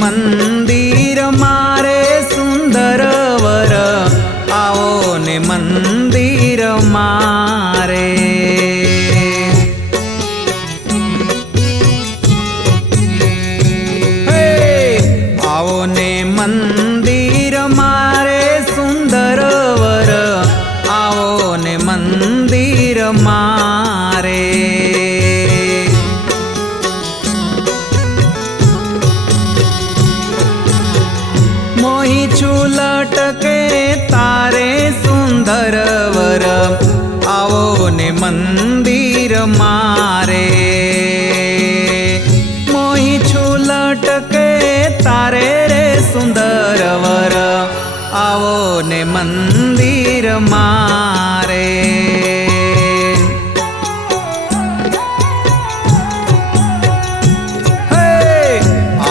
મંદિર મારે સુંદર વર, આવો ને મંદિર મારે. આવો ને મંદિર મારે સુંદર વર, આવો ને મંદિર મારે. મોહી છું લટકે તારે સુંદર વર, આવો ને મંદિર મારે. મોહી છું લટકે તારે રે સુંદર વર, આવો ને મંદિર મારે.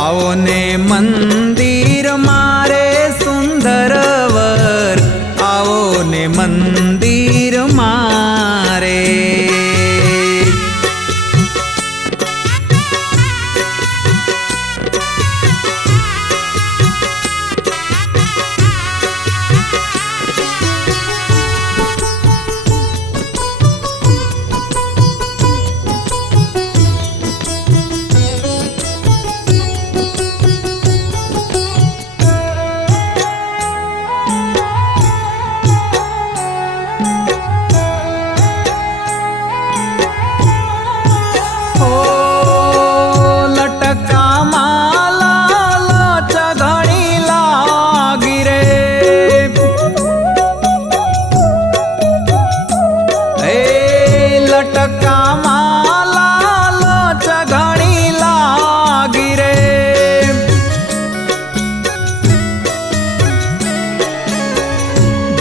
આવો ને મંદિર મારે સુંદર વર, આવો ને મંદિર મારે.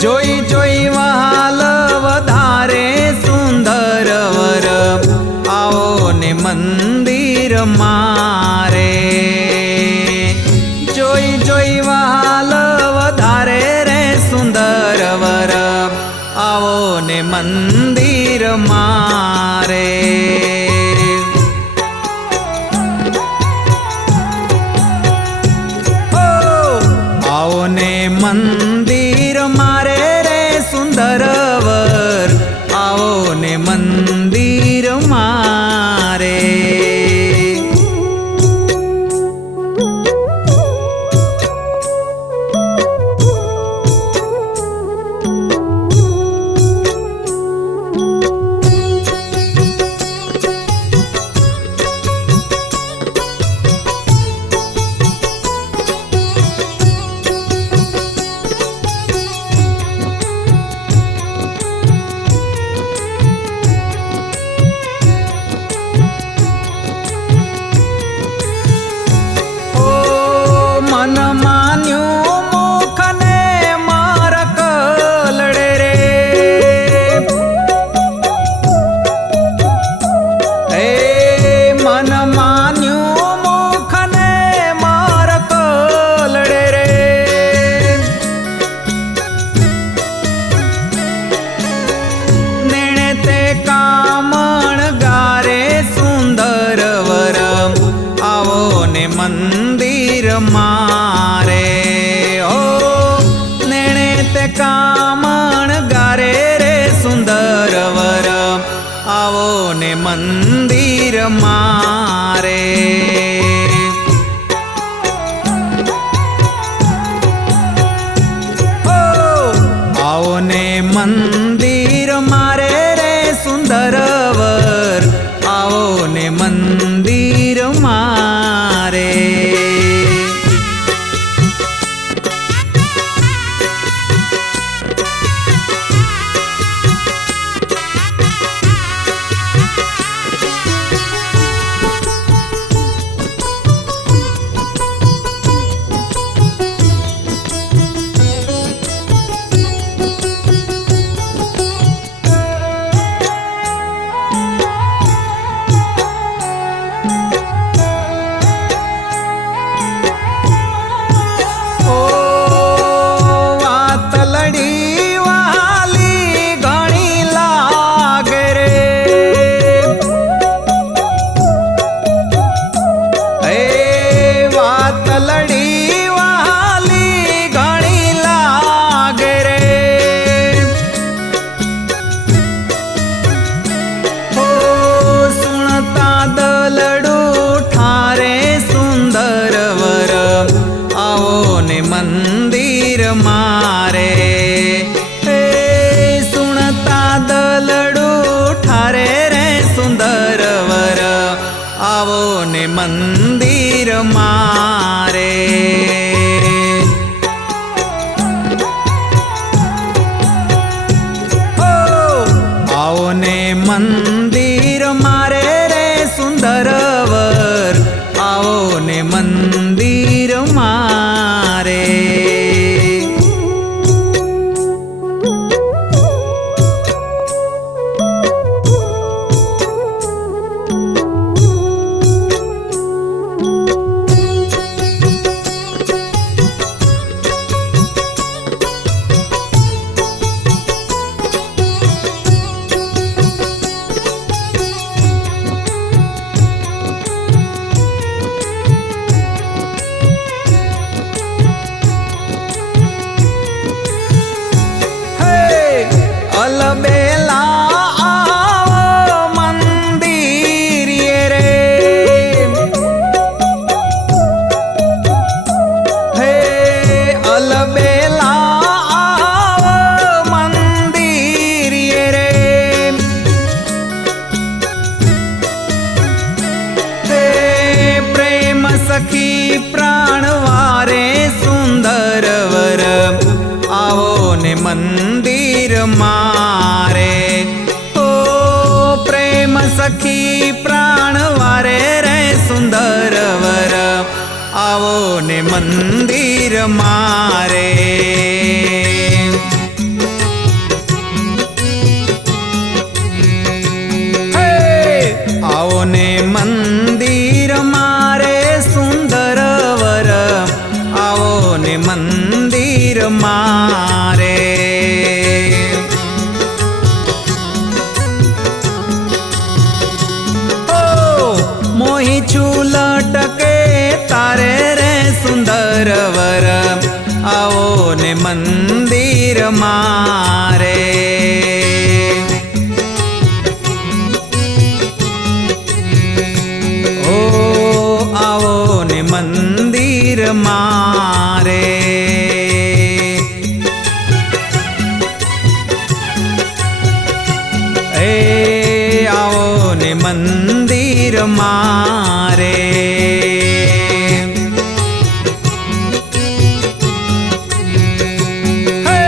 જોઈ જોઈ વહાલ વધારે સુંદર વર, આવો ને મંદિર મારે. જોઈ જોઈ વહાલ વધારે રે સુંદર વર, આવો ને મંદિર મારે. આવો ને મંદિર મારે રે સુંદર વર, આવો ને મંદિર મારે. મન માન્યું મુખ ને મારક લડે રે, મન માન્યું મુખ ને મારક લડે રે. નેણે તે કામણ ગારે સુંદર વર, આવો ને મંદિર મારે. ઓ નેણે તે કામણ ગારે રે સુંદર વર, આવો ને મંદિર મારે. આવો ને મંદિર મારે રે સુંદર વર, આવો ને મંદિર મારે. मारे हे सुनता दलड़ू ठारे रे सुंदर वर आवो ने मंदिर मारे आओ ने मंदिर मारे रे सुंदर वर आओ ने मंदिर मारे अलबेला आओ मंदिर ये रे हे अलबेला आओ मंदिर ये रे हे प्रेम सखी प्राणवारे सुंदर वर आओ ने मंदिर मारे ओ प्रेम सखी प्राणवारे रे सुंदर वर आओ ने मंदिर मारे हे आओ ने मंदिर मारे सुंदर वर आओ ने मंदिर मारे मोही लटके तारे रे सुंदर वर आओ ने मंदिर मारे ओ आओ ने मंदिर मारे ए आओ ने मंदिर मारे हे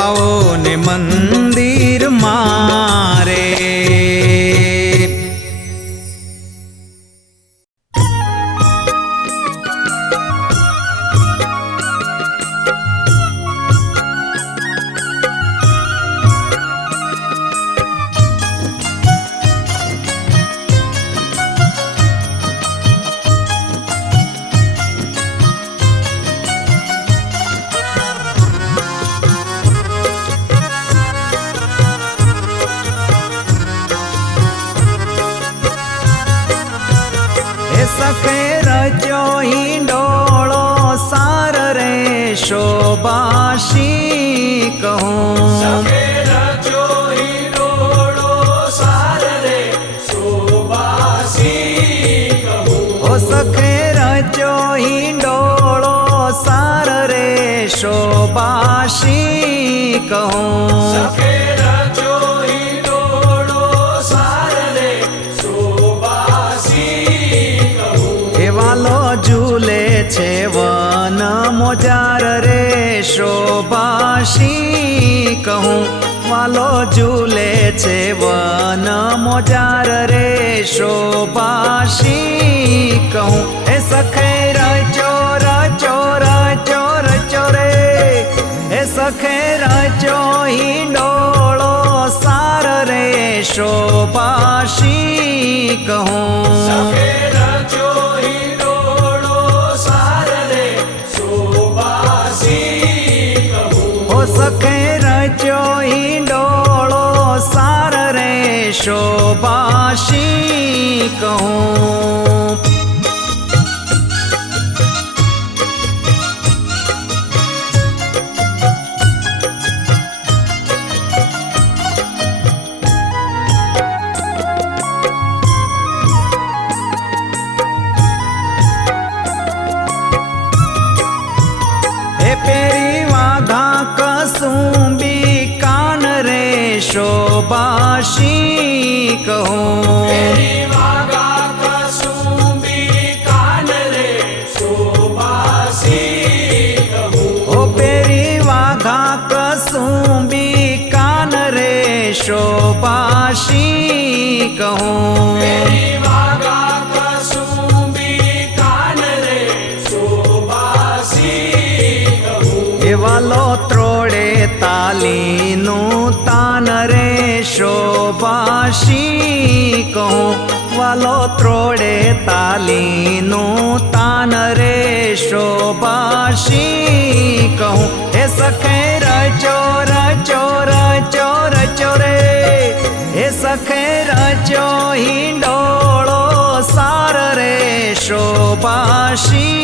आओ ने मंदिर मारे सखेर चोही डोळो सार रे शोभाशी कहूँ सखेर चोही डोळो सार रे शोभाशी कहूँ ओ सखेर चोही डोळो सार रे शोभाशी कहूँ सखेर चोही डोळो सार रे शोभाशी वालो झूले छे वन मोजार रे शोभाशी कहूँ वालो झूले छे वन मोजार रे शोभाशी कहूँ ए सखेर चोर चोर चोर चोरे ए सखेर चोही डोळो सार रे शोभाशी कहूँ सखेर चोही डोळो सार रे शोभाशी कहूँ ओ सखेर चोही डोळो सार रे शोभाशी कहूँ पेरी વાઘા કસુંબી કાન રે શોભાશી કહું પેરી વાગા કસુંબી કાન રે શોભાસી કહું ઓ પેરી વાઘા કસુંબી કાન રે શોભાશી કહું પેરી વાગા કસુંબી કાન રે શોભાસી કહું એ વાલો ત્રોડે તાલીનું તાન રે શોભાશી કહું વાલો ત્રોડે તાલીનું તાન રે શોભાશી કહું એ સખે રચો રચો રચો રચો રે એ સખે રચો હિંડોળો સાર રે શોભાશી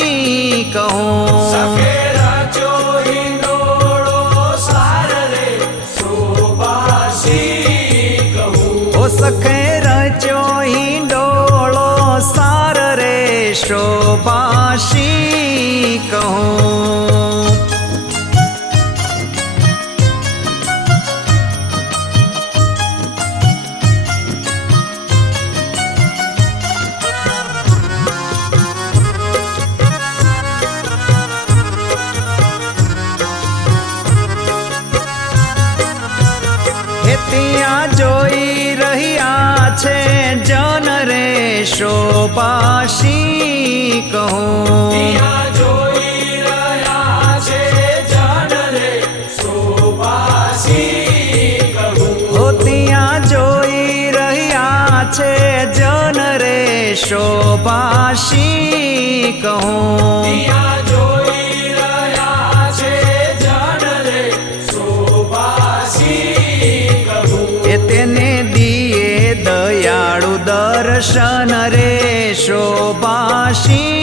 કહું સખે રચો હિંડોળો સાર રે શોભાસી કહું ઓ સખે રચો હિંડોળો સાર રે શોભાશી કહું એ ત્યાં જોઈ રહ્યા છે જન રે શોભાશી કહું ત્યાં જોઈ રહ્યા છે જન રે શોભાસી કહું ઓ ત્યાં જોઈ રહ્યા છે જન રે શોભાશી કહું ત્યાં જોઈ રહ્યા છે જન રે શોભાસી કહું એ તેને દિયે દયાળુ દર્શન રે શોભાશી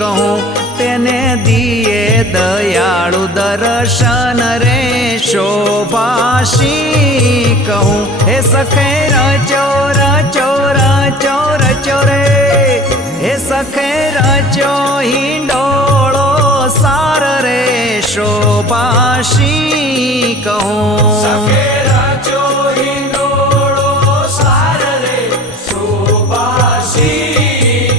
કહું તેને દિયે દયાળુ દર્શન રે શોભાશી કહું હે સખે રચો રચો રચો રચો રે હે સખે રચો હિંડોળો સાર રે શોભાશી કહું સખે રચો હિંડોળો સાર રે શોભાસી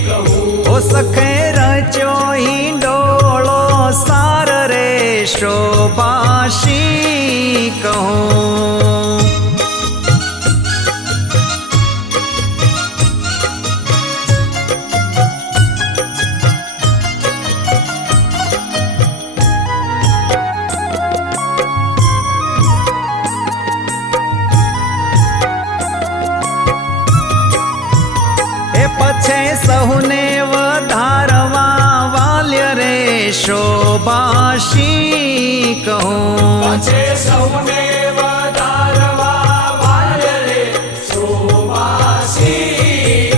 કહું ઓ સખે રચો હિંડોળો સાર રે શોભાશી કહું એ પછે સહુને વધારવા વાલ્ય રે શોભાશી કહું પછે સૌને વધારવા વાલ્ય રે શોભાસી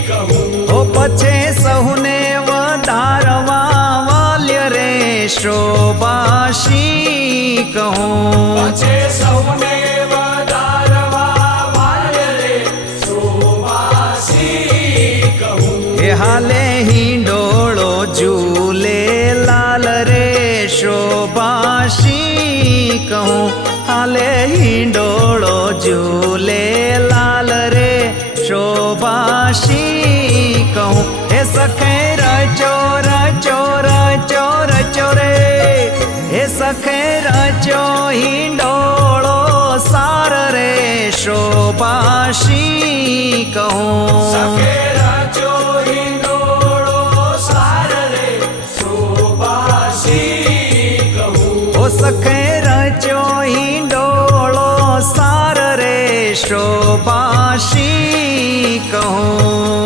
કહું ઓ પછે સહુને વધારવા વાલ્ય રે શોભાશી કહું પછે સૌને વધારવા વાલ્ય રે શોભાસી કહું એ હાલે હિંડોળો ઝૂલે લાલ રે શોભાશી કહું હાલે હિંડોળો ઝૂલે લાલ રે શોભાશી કહું એ સખે રચો રચો રચો રચો રે એ સખે રચો હિંડોળો સાર રે શોભાશી કહું સખે રચો હિંડોળો સાર રે શોભાસી કહું ઓ સખે રચો હિંડોળો સાર રે શોભાશી કહું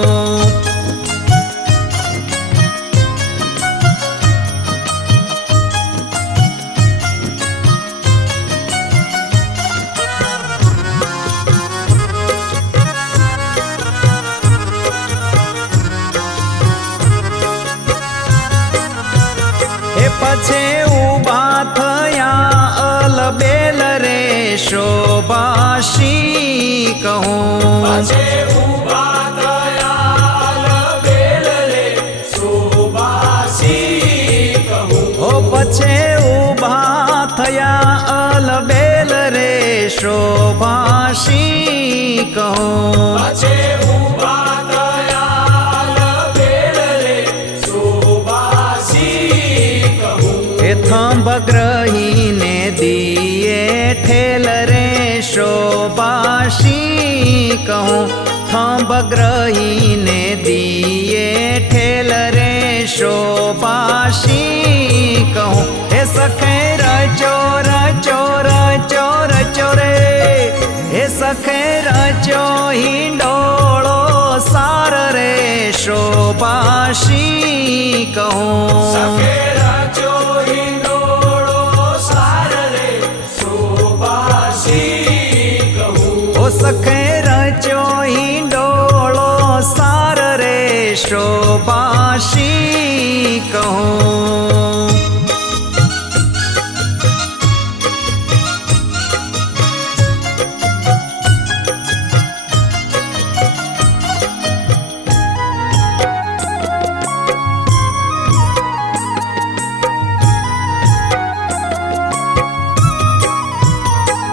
પછે ઊભા થયા અલબેલ રે શોભાશી કહું પછે ઊભા થયા અલબેલ રે શોભાસી કહું ઓ પછે ઊભા થયા અલબેલ રે શોભાશી કહું પછે ઊભા થયા લબેલ રે શોભાસી કહું એ થંભ ગ્રહીને દિયે ઠેલ રે શોભાશી કહું થંભ ગ્રહીને દિયે ઠેલ રે શોભાશી કહું એ સખે રચો રચો રચો રચો રે એ સખે રચો હિંડોળો સાર રે શોભાશી કહું સખે રચો હિંડોળો સાર રે શોભાસી કહું ઓ સખે રચો હિંડોળો સાર રે શોભાશી કહું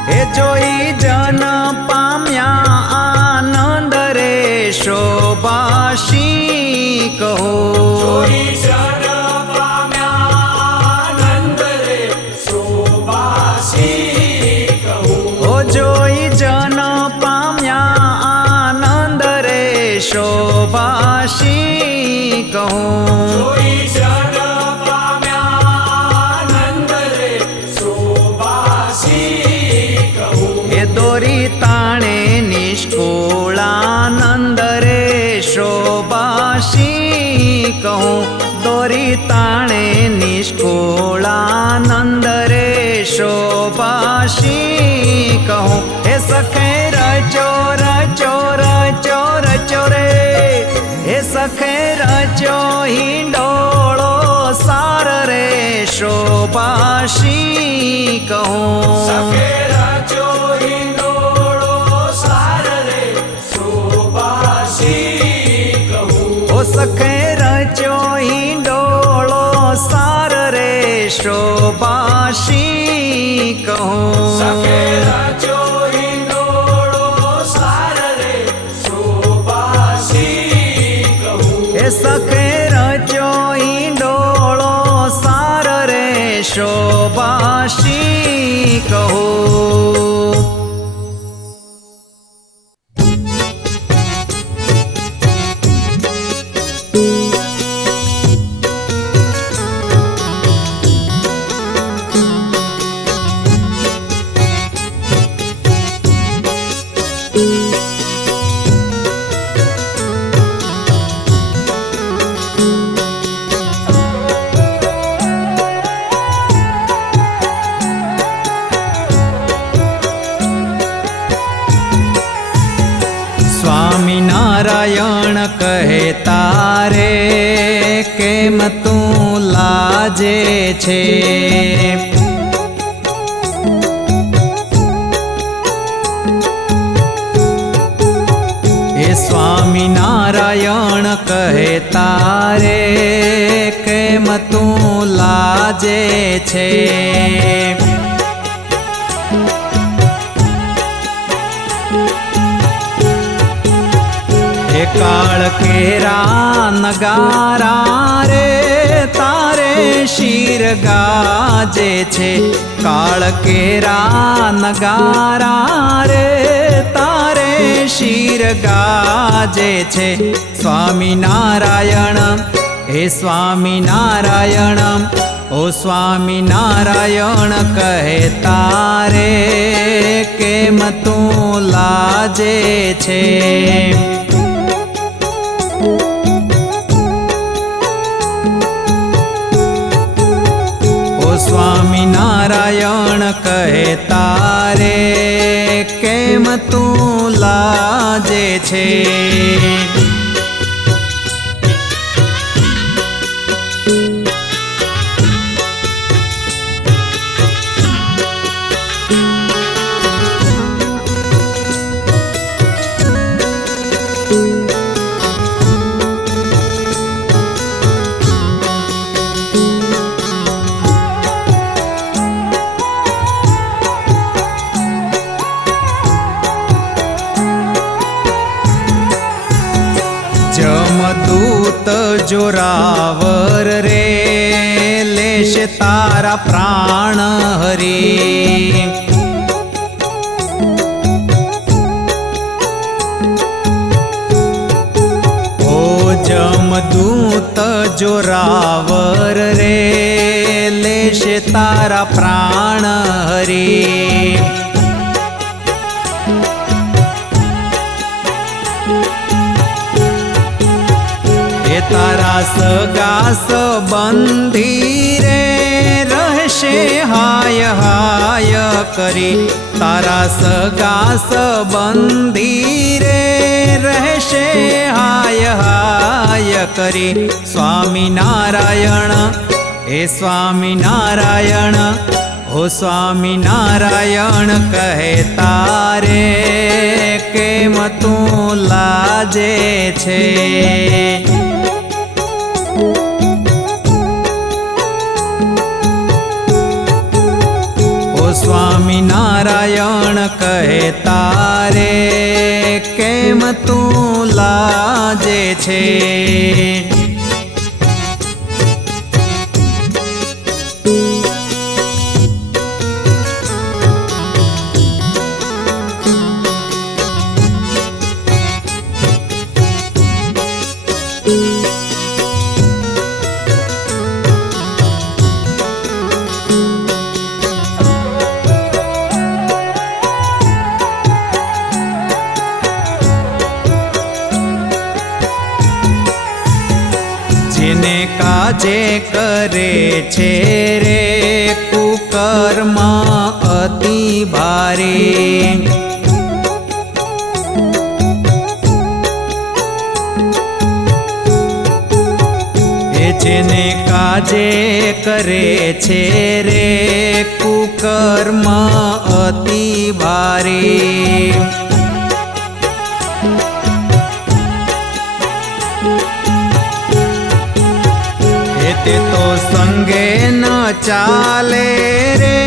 એ જોઈ જન પામ્યા આનંદ રે શોભાશી કહું જોઈ જન પામ્યા આનંદ રે શોભાસી કહું ઓ જોઈ જન પામ્યા આનંદ રે શોભાશી કહું જોઈ જન પામ્યા આનંદ રે શોભાસી કહું એ દોરી તાણે નિષ્કુળાનંદ રે શોભાશી કહું દોરી તાણે નિષ્કુળાનંદ રે શોભાશી કહું એ સખે રચો રચો રચો રચો રે એ સખે રચો હિંડોળો સાર રે શોભાશી કહું સખે રચો હિંડોળો સાર રે શોભાસી કહું ઓ સખે રચો હિંડોળો સાર રે શોભાશી કહું સખે રચો હિંડોળો સાર રે શોભાસી કહું એ સખે રચો હિંડોળો સાર રે શોભાશી કહું સ્વામિનારાયણ કહે તારે કેમ તું લાજે છે એ સ્વામિનારાયણ કહે તારે કેમ તું લાજે છે એ કાળ કેરા નગારા રે તારે શિર ગાજે છે કાળ કેરા નગારા રે તારે શિર ગાજે છે સ્વામિનારાયણ હે સ્વામિનારાયણ ઓ સ્વામિનારાયણ કહે તારે કેમ તું લાજે છે ઓ સ્વામિનારાયણ કહે તારે કેમ તું લાજે છે જોરાવર રે લેશે તારા પ્રાણ હરી. ઓ જમદૂત જોરાવર રે લેશે તારા પ્રાણ હરી. તારા સગા સંબંધી રે રહેશે હાય હાય કરી. તારા સગા સંબંધી રે રહેશે હાય હાય કરી. સ્વામિનારાયણ હે સ્વામિનારાયણ હો સ્વામિનારાયણ કહે તારે કેમ તું લાજે છે. સ્વામિનારાયણ કહે તારે કેમ તું લાજે છે. જેને કાજે કરે છે રે કુકર્મ અતિ ભારે. જેને કાજે કરે છે રે કુકર્મ અતિ ભારે. તે તો સંગે ન ચાલે રે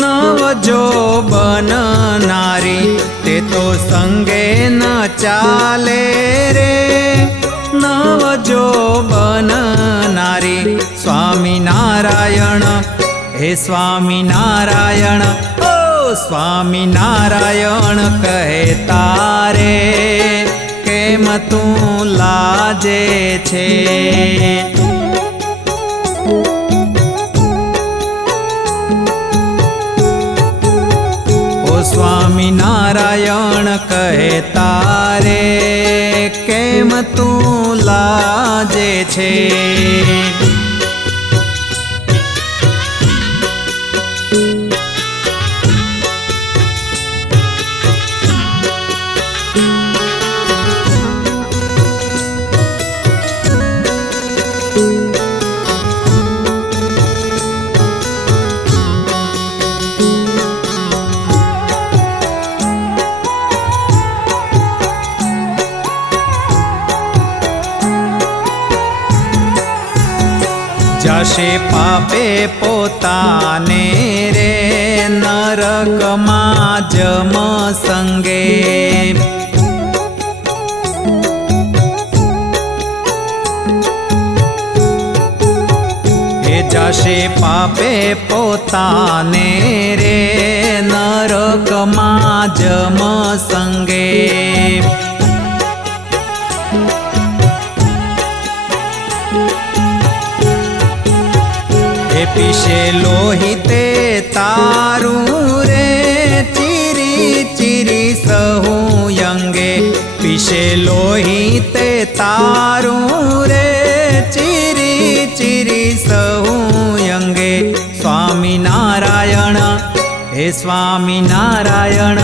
નવજો બનનારી. તે તો સંગે ન ચાલે રે નવજો બનનારી. સ્વામિનારાયણ હે સ્વામિનારાયણ ઓ સ્વામિનારાયણ કહે તારે કેમ તું લાજે છે. સ્વામિનારાયણ કહે તારે કેમ તું લાજે છે. જશે પાપે પોતાને રે નરકમાં જમ સંગે. એ જશે પાપે પોતાને રે નરકમાં જમ સંગે. પીશે લોહિતે તારું રે ચીરી ચીરી સહુ અંગે. પીશે લોહિતે તારું રે ચીરી ચીરી સહુ અંગે. સ્વામિનારાયણ હે સ્વામિનારાયણ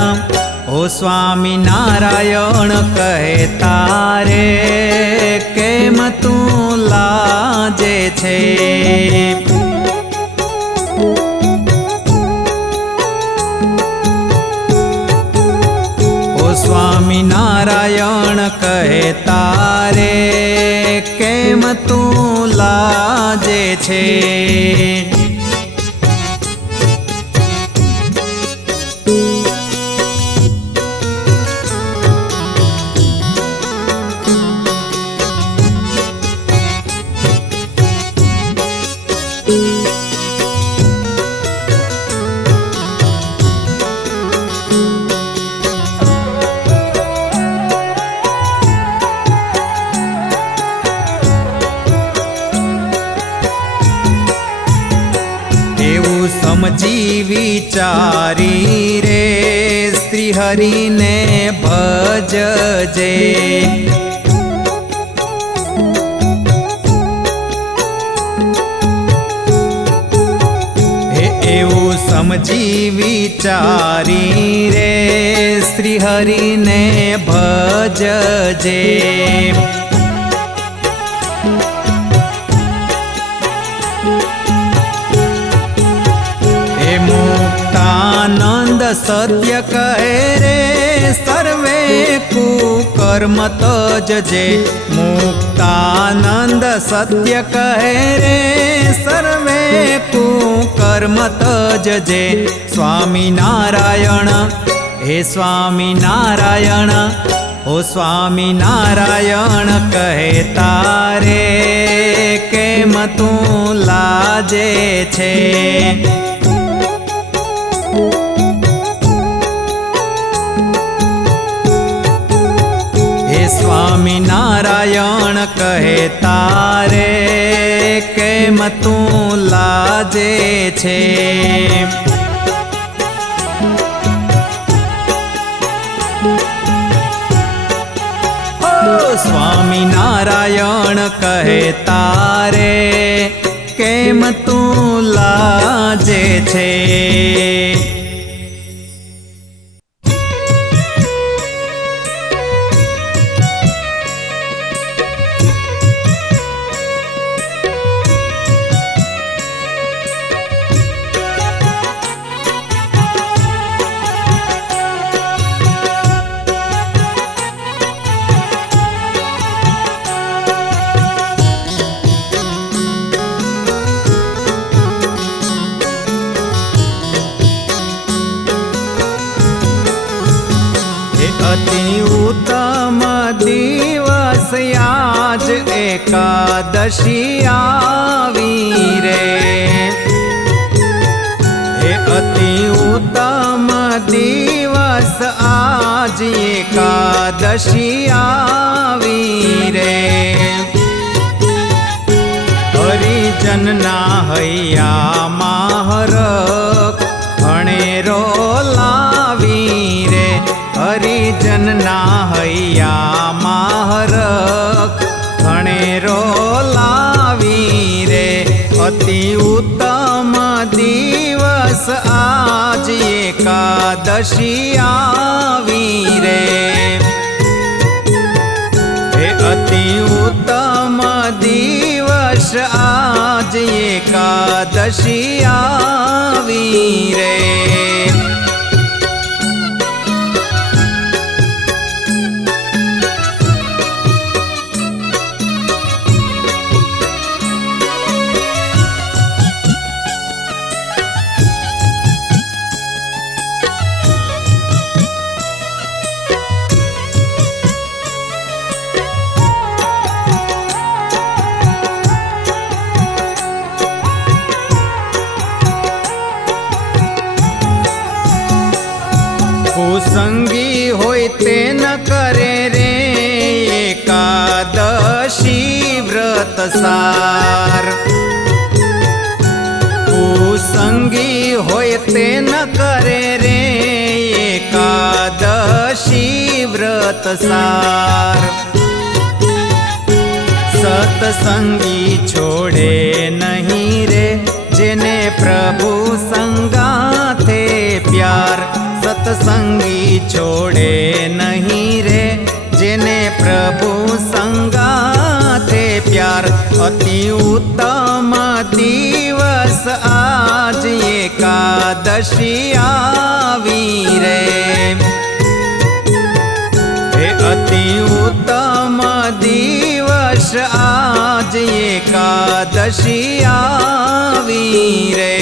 ઓ સ્વામિનારાયણ કહે તારે કેમ તું લાજે છે. સ્વામિનારાયણ કહે તારે કેમ તું લાજે છે. સમજી વિચારી રે શ્રી હરિને ભજજે. એવું સમજી વિચારી રે શ્રી હરિને ભજજે. એ મુક્તાનંદ સત્ય કહે રે સર્વે કુકર્મ તજજે. મુક્તાનંદ સત્ય કહે રે સર્વે કુકર્મ તજજે. સ્વામિનારાયણ હે સ્વામિનારાયણ ઓ સ્વામિનારાયણ કહેતા રે કેમ તું લાજે છે. હે સ્વામિનારાયણ કહેતા રે કેમ તું લાજે છે. સ્વામિનારાયણ કહેતા રે કેમ તું લાજે છે. અતિ ઉત્તમ દિવસ આજ એકાદશી આવી રે. એ અતિ ઉત્તમ દિવસ આજ એકાદશી આવી રે. હરિજનના હૈયામાં હરખ ભણેરો લાવી રે. હરિજનના હૈયામાં હરખ ભણેરો લાવી રે. અતિ ઉત્તમ દિવસ આજ એકાદશી આવી રે. હે અતિ ઉત્તમ દિવસ આજ એકાદશી આવી રે. કુસંગી હોય તે ન કરે રે એકાદશી વ્રત સાર. કુસંગી હોય તે ન કરે રે એકાદશી વ્રત સાર. સતસંગી છોડે નહીં રે જેને પ્રભુ સંગાથે પ્યાર. સતસંગી છોડે નહીં રે જેને પ્રભુ સંગાથે પ્યાર. અતિ ઉત્તમ દિવસ આજ એકાદશી આવી રે. હે અતિ ઉત્તમ દિવસ આજ એકાદશી આવી રે.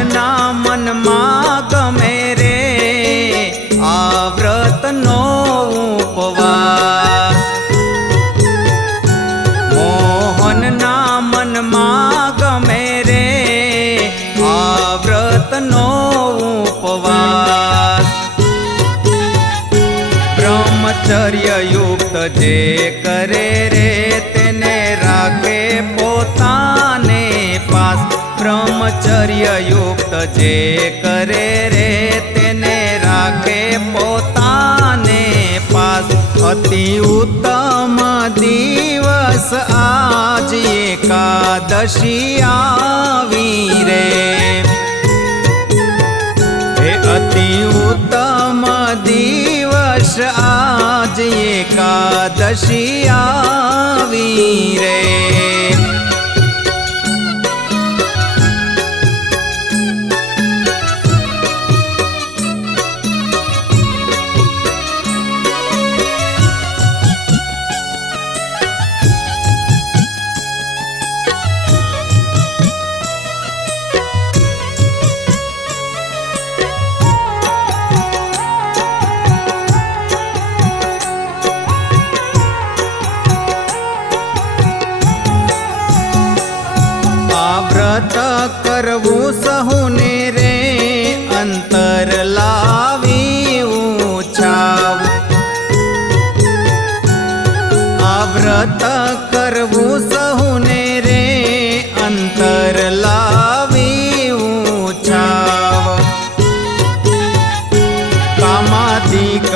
મોહનના મનમાં ગમે રે આ વ્રતનો ઉપવાસ. મોહનના મનમાં ગમે રે આ વ્રતનો ઉપવાસ. બ્રહ્મચર્ય યુક્ત જે કરે રે તેને રાખે પોતાને પાસ. બ્રહ્મચર્ય યુક્ત જે કરે રે તેને રાખે પોતાને પાસ. અતિ ઉત્તમ દિવસ આજ એકાદશી આવી રે. હે અતિ ઉત્તમ દિવસ આજ એકાદશી આવી રે. વ્રત કરવું સહુને રે અંતર લાવી ઉછાવ. આ વ્રત કરવું સહુને રે અંતર લાવી ઉછાવ. કામાદિક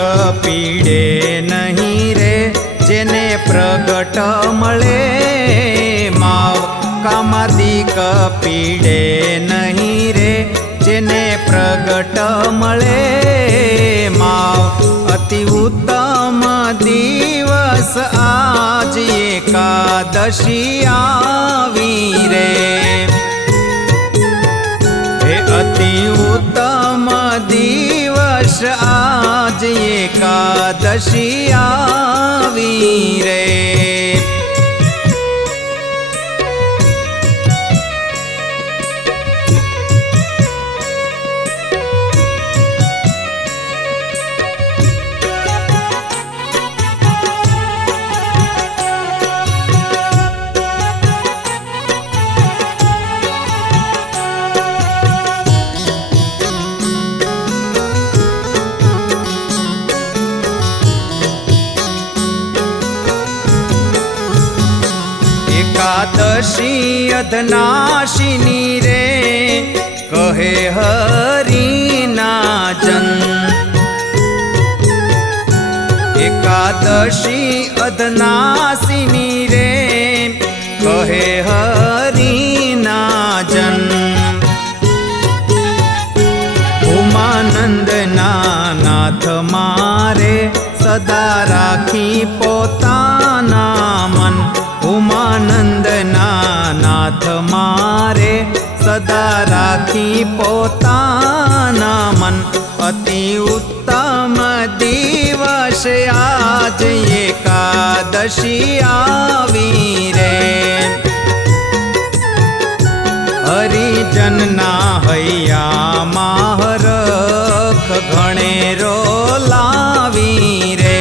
પીડે નહીં રે જેને પ્રગટ મળે માવ. કામાદિક પીડે નહીં રે જેને પ્રગટ મળે માવ. અતિ ઉત્તમ દિવસ આજ એકાદશી આવી રે. હે અતિ ઉત્તમ દિવસ આજ એકાદશી આવી રે. એકાદશી અધનાશિની રે કહે હરિના જન. એકાદશી અધનાશિની રે કહે હરિના જન. ઉમાનંદના નાથ મારે સદા રાખી પોતાના મન. ઉમાનંદના નાથ મારે સદા રાખી પોતાના મન. અતિ ઉત્તમ દિવસ આજ એકાદશી આવી રે. હરિજનના હૈયામાં હરખ ઘણેરો લાવી રે.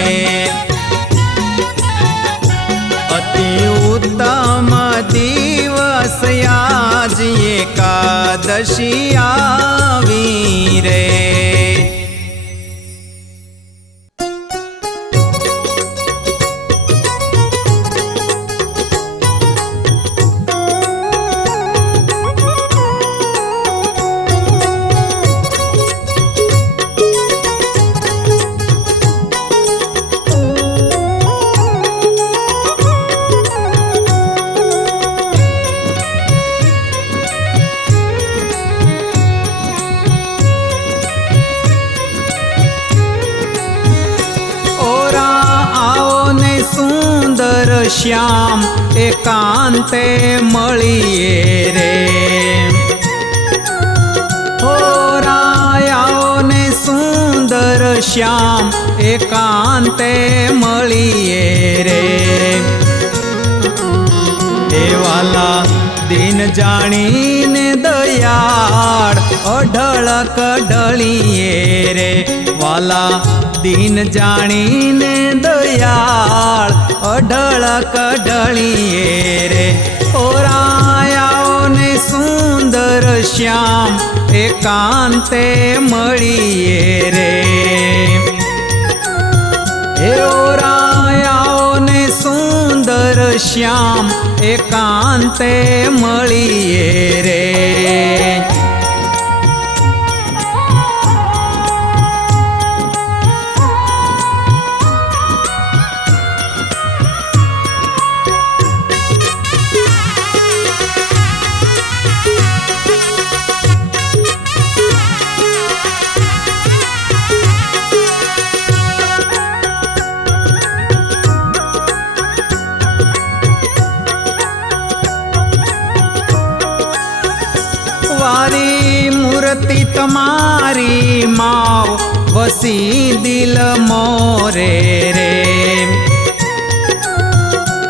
અતિ ઉત્તમ દિવસ આજ એકાદશી આવી રે. શ્યામ એકાંતે મળીએ રે. હો રાયાઓ ને સુંદર શ્યામ એકાંતે મળીએ રે. હે વાલા દિન જાણીને દયાળ અઢળક ઢળીએ રે વાલા દીન જાણીને દયાળ અઢળક ઢળીએ રે ઓરાયાઓને સુંદર શ્યામ એકાંતે મળીએ રે હે ઓરાયાઓને સુંદર શ્યામ એકાંતે મળીએ રે वारी मूर्ति तमारी माव वसी दिल मोरे रे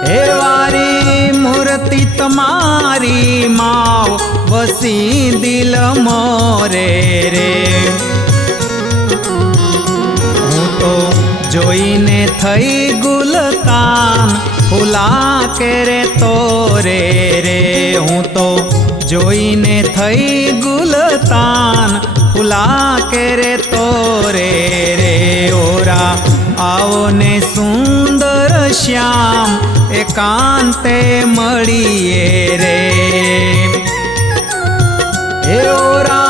हे वारी मूर्ति तमारी माव वसी दिल मोरे रे हूँ तो जोईने थई गुलकान फूला के रे तोरे रे हूँ तो जोईने थई गुलतान फूला के रे तोरे रे ओरा आओ ने सुंदर श्याम एकांते મળીએ રે हे ओरा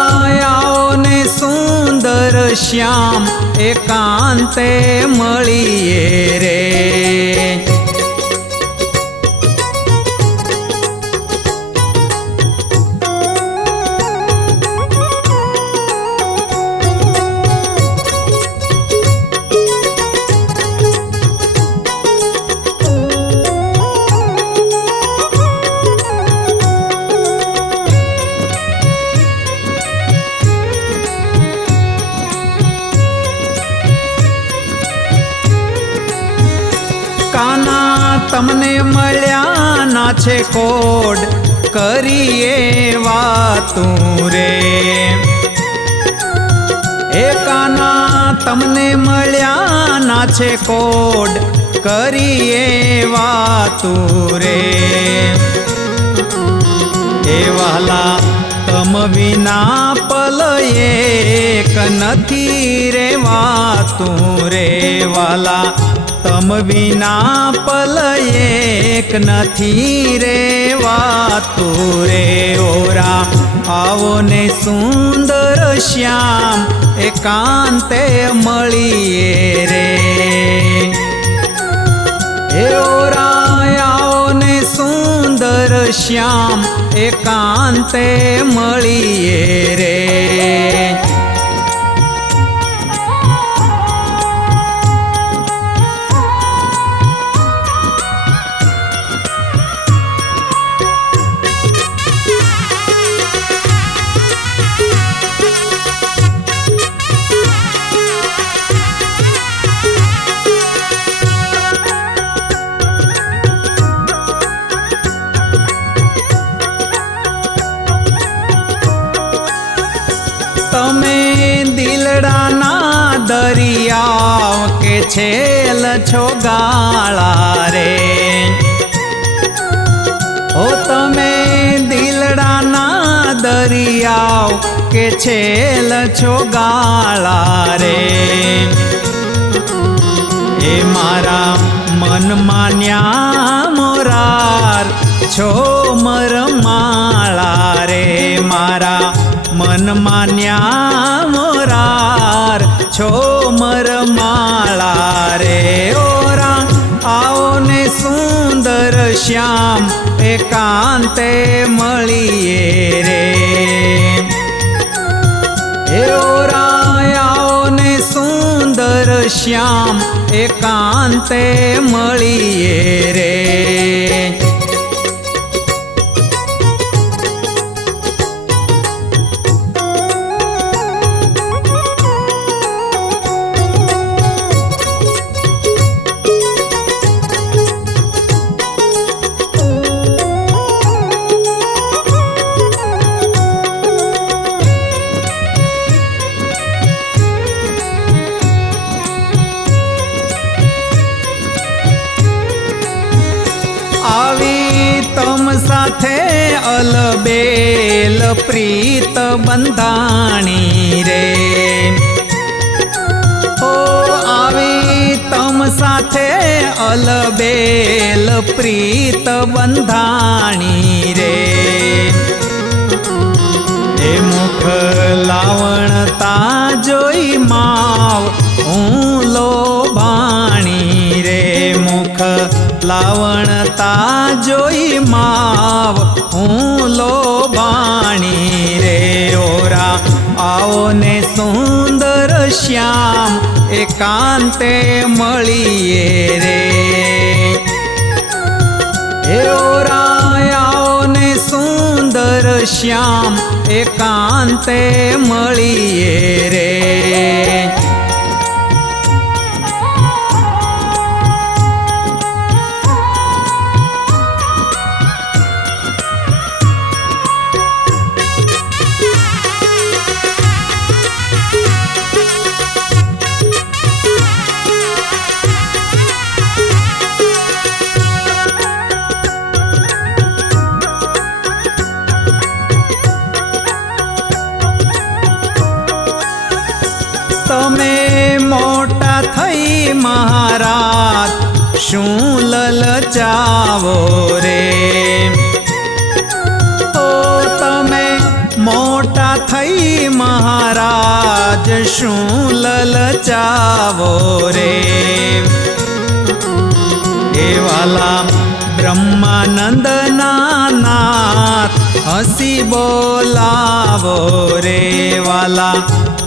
आओ ने सुंदर श्याम एकांते મળીએ रे काना तमने मळ्या ना छे कोड करीए वातू रे ए काना तमने मळ्या ना छे कोड करीए वातू रे ए वाला तम विना पल एक नथी रे वातू रे वाला तम विना पल एक नथी रे वातू रे ओरा आवो ने सुंदर श्याम एकांते મળીએ રે हे ओरा आओ ने सुंदर श्याम एकांते મળીએ रे तमे दिलडाना दरियाव के छेल छो गाळा रे ओ तमे दिलडाना दरियाव के छेल छो गाळा रे ए मारा मन मान्या मोरार छो मरमाळा रे मारा मन मान्या मोरार छो मरमाळा रे ओरा आओ ने सुंदर श्याम एकांते મળીએ રે हे ओरा आओ ने सुंदर श्याम एकांते મળીએ रे અલબેલ પ્રીત બંધાણી રે ઓ આવી તમ સાથે અલબેલ પ્રીત બંધાણી રે એ મુખ લાવણતા જોઈ માવ હું લોભાણી રે મુખ લાવણતા જોઈ માવ હું લોભાણી રે ઓરા આવો ને સુંદર શ્યામ એકાંતે મળીએ રે હે ઓરા આવો ને સુંદર શ્યામ એકાંતે મળીએ રે તમે મોટા થઈ મહારાજ શું લલચાવો રે ઓ તમે મોટા થઈ મહારાજ શું લલચાવો રે એ વાલા બ્રહ્માનંદ નાથ હસી બોલાવો રે વાલા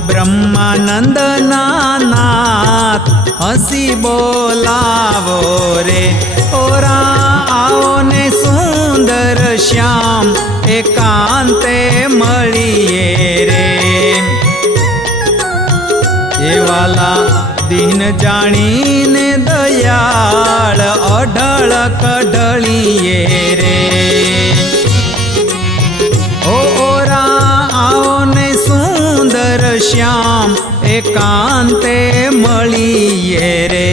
બ્રહ્માનંદ નાથ હસી બોલાવો રે ઓરા આવો ને સુંદર શ્યામ એકાંતે મળીએ રે એ વાલા દીન જાણીને દયાળ અઢળ કઢળીએ રે ઓરા આવો ને સુંદર શ્યામ એકાંતે મળીએ રે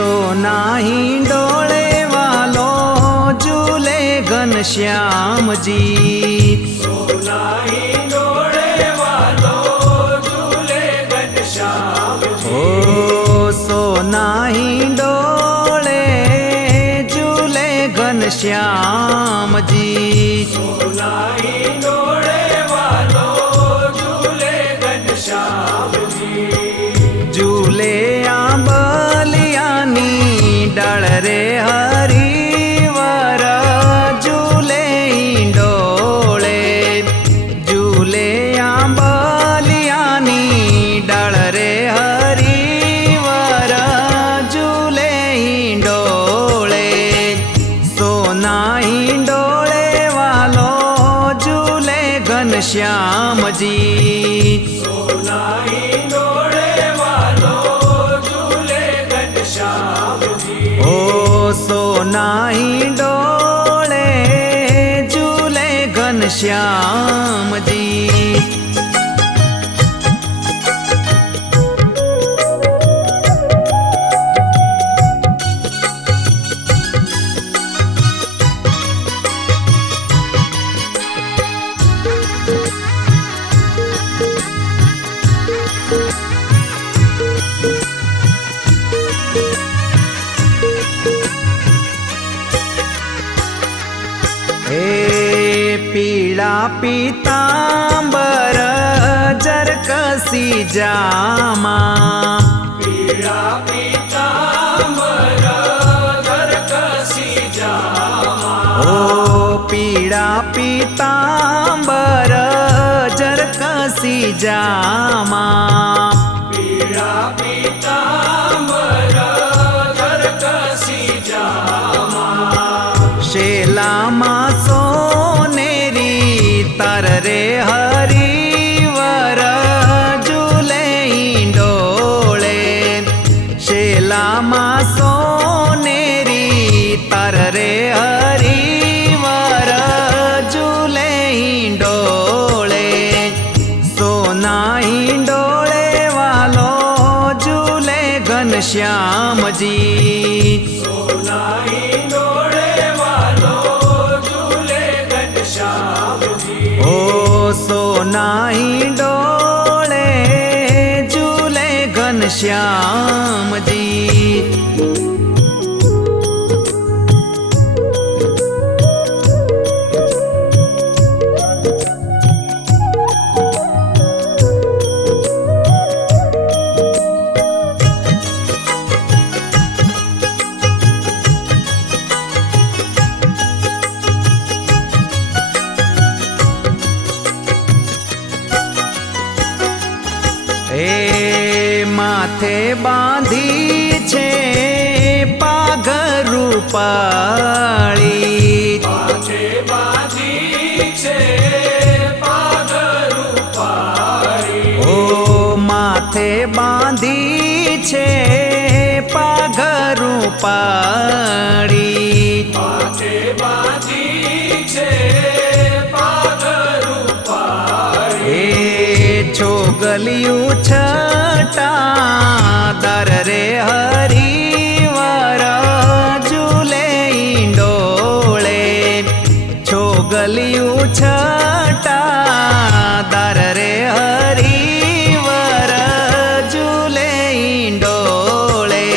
सोनाही डोले वालो झूले घनश्याम जी सोनाही डोले वालो झूले घनश्याम जी ओ सोनाही डोले झूले घनश्याम जी सोनाही डोले वालो झूले घनश्याम जी झूले डाल रे हरिवर झूले डोले झूले आंबलियानी डाल रे हरिवर झूले डोले सोनाही डोले वालो झूले घनश्याम जी सोनाही डोले वालो झूले घनश्याम जी ओ सोनाही डोले झूले घनश्याम जी पीड़ा पीतांबर जरकसी जामा पीड़ा पीतांबर जरकसी जामा ओ पीड़ा पीतांबर जरकसी जामा पीड़ा पीतांबर जरकसी जामा शेला मासो घनश्याम जी। सोनाई डोले वालो झूले घनश्याम जी। ओ सोनाई डोले झूले घनश्याम जी। माथे बांधी छे पाघरू पाળી। माथे बांधी छे पाघरू पाળી। ओ माथे बांधी छे पाघरू पाળી। माथे बांधी छे पाघरू पाળી। छोगलिયું छटा दर रे हरिवर झूले ઈંડોળે। छोगलिયું छटा दर रे हरिवर झूले ઈંડોળે।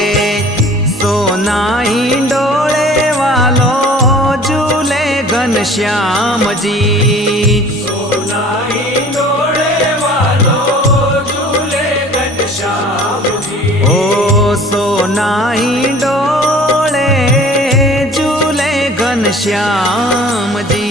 सोना ઈંડોળે वालो झूले घनश्याम जी। सोनाई डोले वालो झूले घनश्याम जी। ओ सोनाई डोले झूले घनश्याम जी।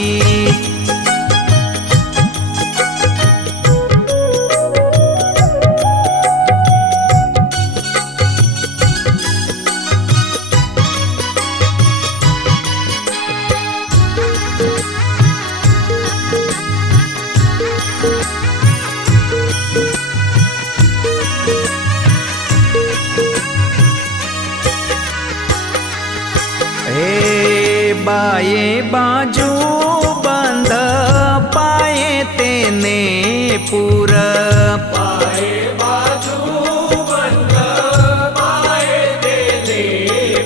बाये बाजू बंद पाए तेने पूर। पाए बाजू बंद पाए तेने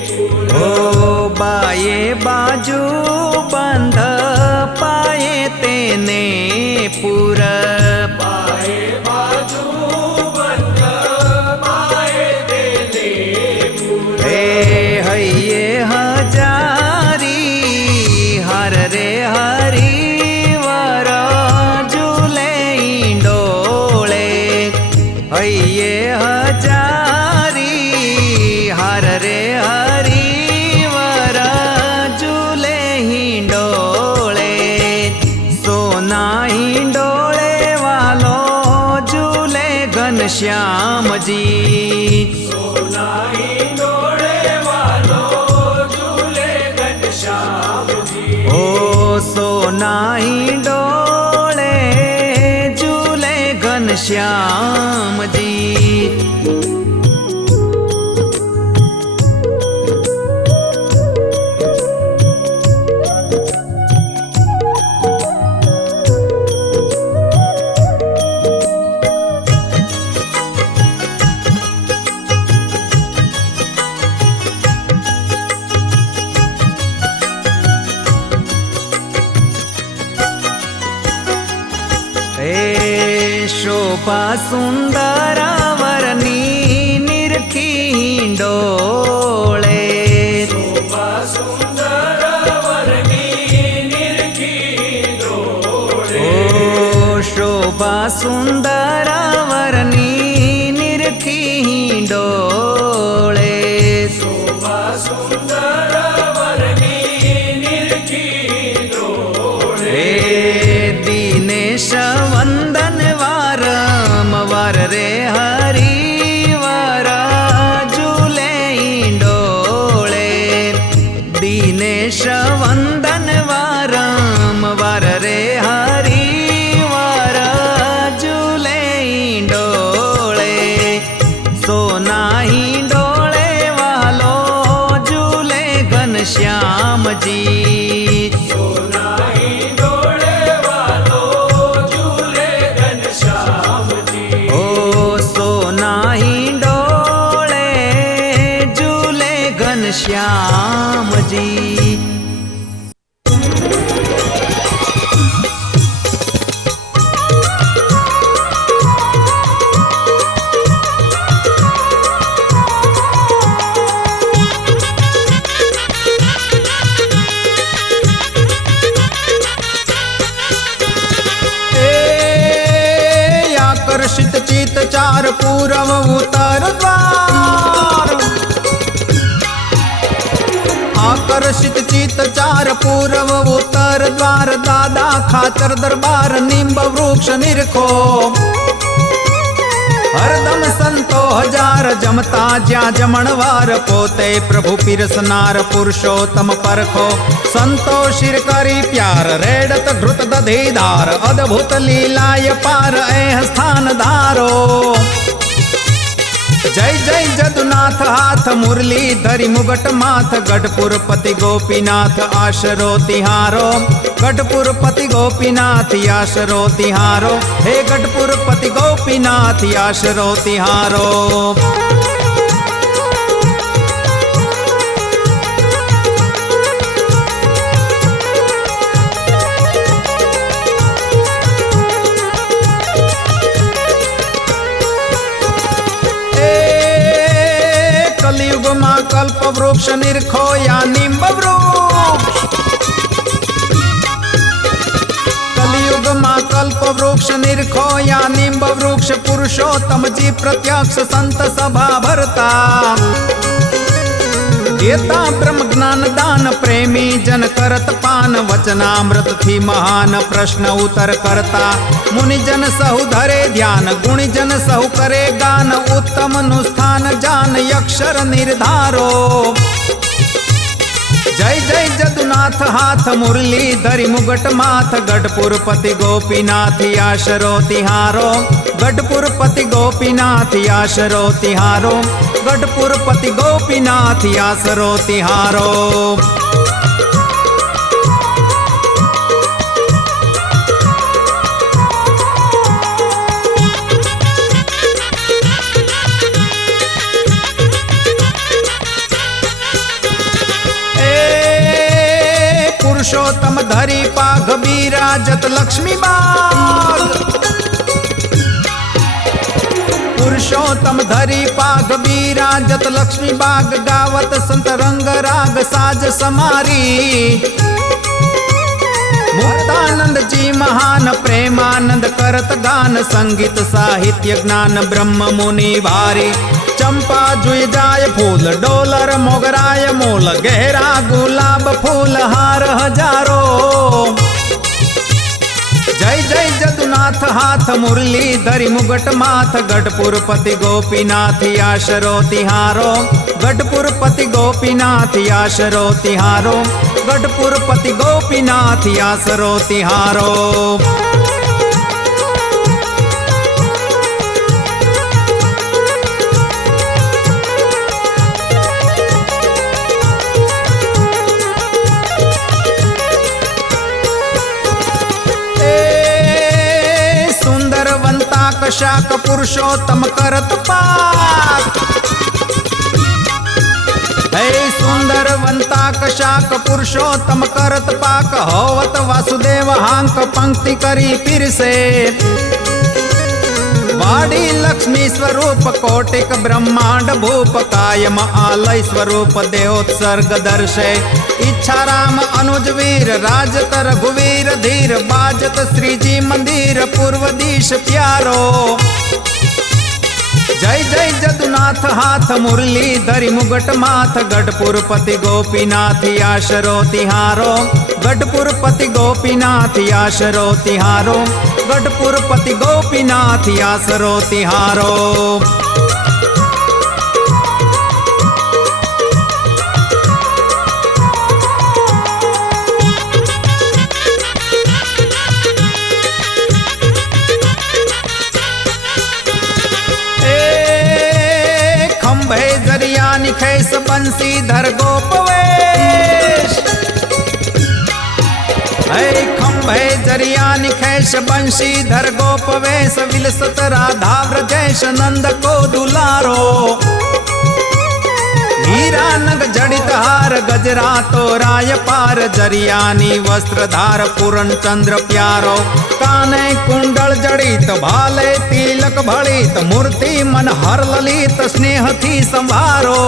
पूर। ओ बाये बाजू बंद पाए तेने पूर। पाए बाजू बंद पाए तेने पूर। हइये हजारी हर रे हरिवर झूले ઈંડોળે। हइये हजारी हर रे हरिवर झूले ઈંડોળે। सोना ઈંડોળે वालो झूले घनश्याम जी। सोनाई डोले वालो झूले घनश्याम जी। ओ सोनाई डोले झूले घनश्याम जी। शोभा सुंदर वरनी निरखी ઈંડોળે। शोभा सुंदर वरनी निरखी ઈંડોળે। ओ शोभा सुंदर वरनी निरखी ઈંડોળે। शोभा सुंदर वरनी निरखी ઈંડોળે। दीनेश वंदन वारंवार रे हरिवर झूले ઈંડોળે। दीनेश वंदन वारंवार रे हरिवर झूले चार पूरव उत्तर द्वार। आकर्षित चित चार पूरव उत्तर द्वार। दादा खाचर दरबार निंब वृक्ष निरखो। हरदम संतो हजार जमता ज्या जमणवार। पोते प्रभु पिरसनार पुरुषोत्तम परखो। संतो शिर करी प्यार रेडत घृत दधीधार। अद्भुत लीलाय पार एह स्थान धारो। जय जय जदुनाथ हाथ मुरली धरी मुगट माथ। गढ़पुर पति गोपीनाथ आशरो तिहारो। गढ़पुर पति गोपीनाथ आशरो तिहारो। हे गढ़पुर पति गोपीनाथ आशरो तिहारो। कलयुग मां कल्प वृक्ष निरखो या निम्ब वृक्ष। कलयुग मां कल्प वृक्ष निरखो या निम्ब वृक्ष। पुरुषोत्तम जी प्रत्यक्ष संत सभा भरता। देता ब्रह्म ज्ञान दान प्रेमी जन करत पान। वचनामृत थी महान प्रश्न उत्तर करता। मुनि जन सहु धरे ध्यान गुणी जन सहु करे गान। उत्तम नुस्थान जान अक्षर निर्धारो। जय जय जदुनाथ हाथ मुरली धरी मुगट माथ। गढ़पुर पति गोपीनाथ आशरो तिहारो। गढ़पुर पति गोपीनाथ आशरो तिहारो। गढ़पुर पति गोपीनाथ आशरो तिहारो। पुरुषोत्तम धरी पाघ बिराजत लक्ष्मी बाग। पुरुषोत्तम धरी पाघ बिराजत लक्ष्मी बाग। गावत संत रंग राग साज समारी। मुक्तानंद जी महान प्रेमानंद करत गान। संगीत साहित्य ज्ञान ब्रह्म मुनि भारी। चंपा जुई जाय फूल डोलर मोगराय मूल। गहरा गुलाब फूल हार हजारो। जय जय जदुनाथ हाथ मुरली धरी मुगट माथ। गढ़पुर पति गोपीनाथ आशरो तिहारो। गढ़पुर पति गोपीनाथ आशरो तिहारो। गढ़पुर पति गोपीनाथ आशरो तिहारो। शाक पुरुषोत्तम करत पाक। हे सुंदरवंता कशाक पुरुषोत्तम करत पाक। होवत वासुदेव हांक पंक्ति करी फिर से। वाड़ी लक्ष्मी स्वरूप कोटिक ब्रह्मांड भूप। कायम आलय स्वरूप देवोत्सर्ग दर्शे। इच्छा राम अनुज वीर राजत रघुवीर धीर। बाजत श्री जी मंदिर पूर्व दिश प्यारो। जय जय जदुनाथ हाथ मुरली धरी मुगट माथ। गढ़पुर पति गोपीनाथ आशरो तिहारो। गढ़पुर पति गोपीनाथ आशरो तिहारो। गढ़पुर पति गोपीनाथ आशरो तिहारो। जरिया निखेस बंसीधर गोपवेश। है खंभे जरिया निखेश बंशीधर गोपवेश। विलसत राधा व्रजेश नंद को दुलारो। हीरा नग जड़ित हार गजरा तो राय पार। जरियानी वस्त्रधार पूर्ण चंद्र प्यारो। काने कुंडल जड़ित भाले तिलक भड़ित। मूर्ति मन हर ललित स्नेह थी संभारो।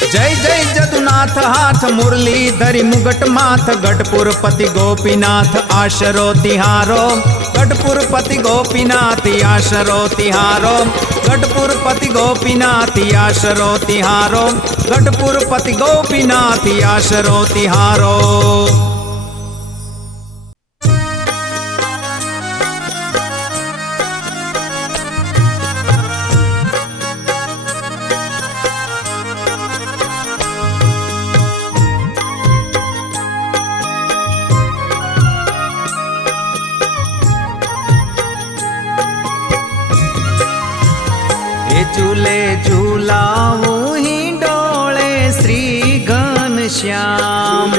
जय जय जदुनाथ हाथ मुरली धरी मुगट माथ गढ़पुरपति गोपीनाथ आशरो तिहारो गढ़पुरपति गोपीनाथ आशरो तिहारो गढ़पुरपति गोपीनाथ आशरो तिहारो गढ़पुरपति गोपीनाथ आशरो तिहारो। झूले झूलाऊ ही डोले श्री घनश्याम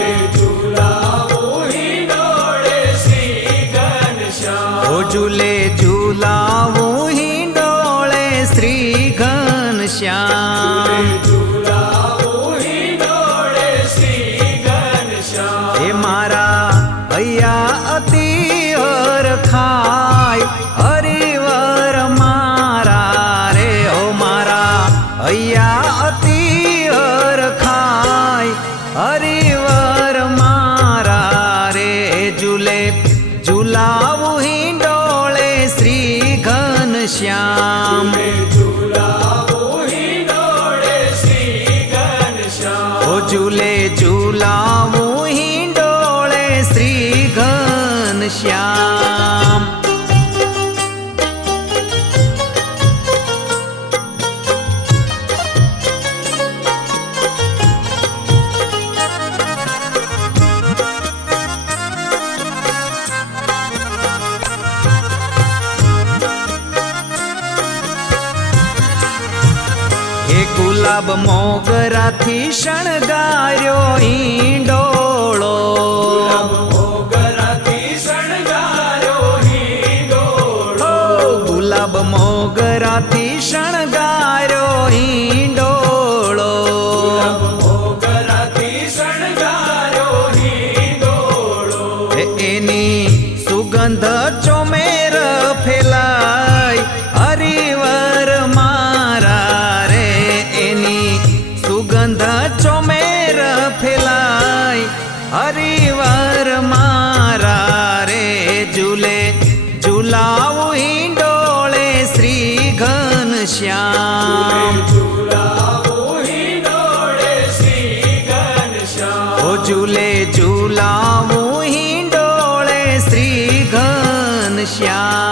ओ झूले झूलाऊ ही डोले श्री घनश्याम हे मारा अय्या अति हर खाय हरिवर मारा रे ओ मारा अय्या अति हर खाय हरिवर मारा रे झूले झूलाऊ ही डोले श्री घनश्याम ओ झूले झूलाऊ ही डोले श्री घनश्याम। हे गुलाब मोगराथी शणगार्यो ईंडोळो गुलाब मोगराथी शणगार्यो ईंडोळो एनी सुगंध चोमेर फैलाय हरिवर मारा रे एनी सुगंध चोमेर फैलाय हरिवर मारा रे झूले झूलाऊ ही डोले श्री घनश्याम ओ झूले झूलाऊ ही डोले श्री घनश्याम।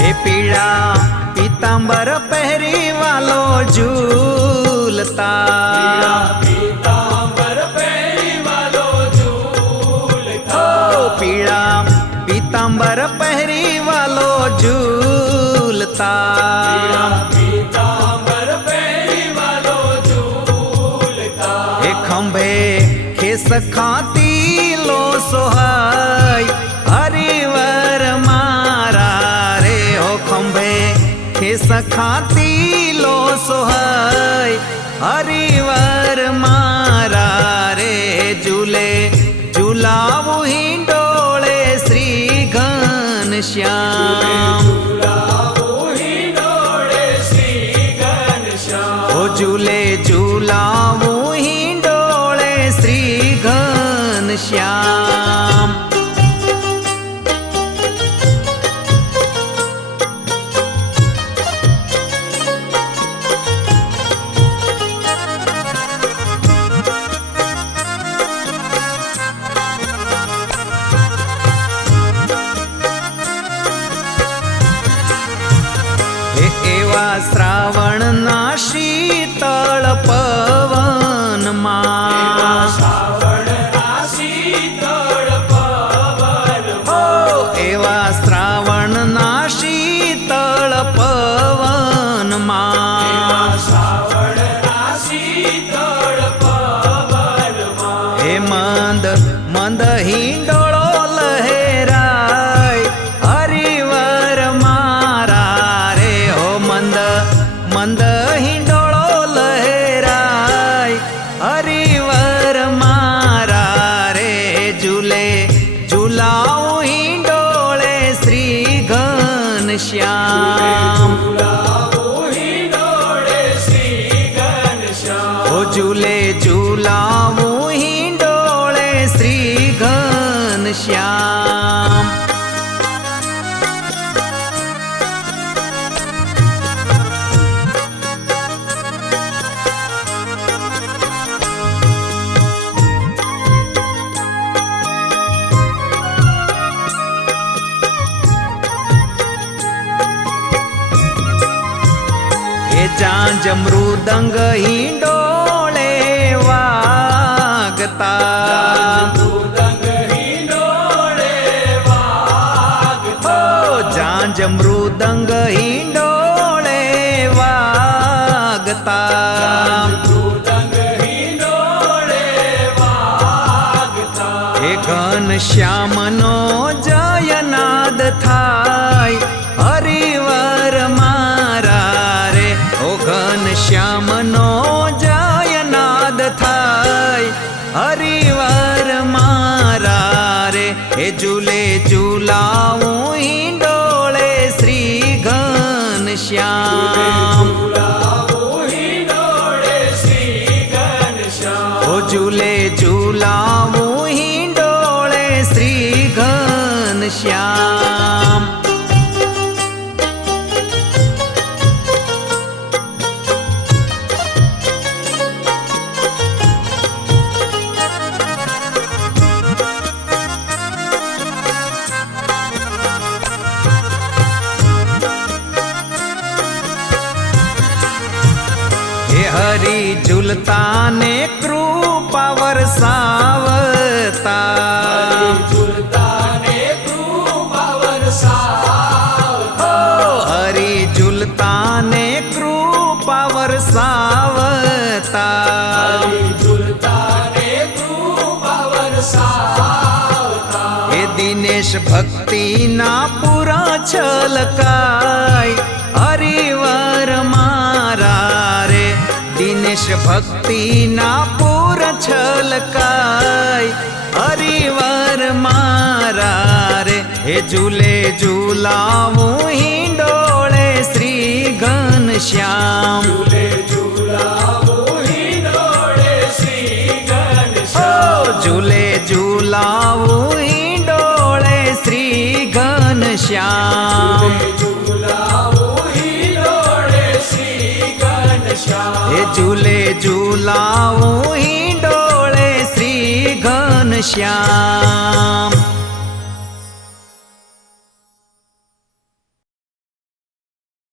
हे पीड़ा पीतांबर पहरी वालो झूलता पीड़ा पीतांबर पहरी वालो झूलता हे खंभे खेस खाती लो सोहाय हरिवर मारा रे हो खंभे खेस खाती लो सोहाय हरिवर मारा रे झूले झूलाऊ ही डोले श्री घनश्याम ओ झूले झूलाऊ ही डोले श्री घनश्याम। एवा श्रावण ना शीतळ पवन मा एवा श्रावण ना शीतळ पवन मा हे मंद मंद हिंडोळो लहेराय हरिवर मारा શ્યામ. જાંજ મૃદંગ હિંડોળે વાગતા, જાંજ મૃદંગ હિંડોળે વાગતા, હે ઘન શ્યામનો જયનાદ થાય હરિવર મારા રે. ઓ ઘન શ્યામનો જયનાદ થાય હરિવર મારા રે. હે ઝૂલે ઝૂલાવું હિંડોળે શ્રી ઘન શ્યામ. ઓ ઝૂલે ઝૂલાવું હિંડોળે શ્રી ઘન શ્યામ. હરી ઝૂલતા ને કૃપા વરસાવતા, હરી ઝૂલતા ને કૃપા વરસાવતા, એ દિનેશ ભક્તિના પૂરા છલકાય હરિવર મારા રે. દિનેશ ભક્તિના પૂર છલકાય હરિવર મારા રે. હે ઝૂલે ઝૂલાવું હિંડોળે શ્રી ઘન શ્યામ. ઝૂલે ઝૂલાવું હિંડોળે શ્રી ઘન શ્યામ. હે ઝૂલે ઝૂલાવું હિંડોળે શ્રી ઘન શ્યામ.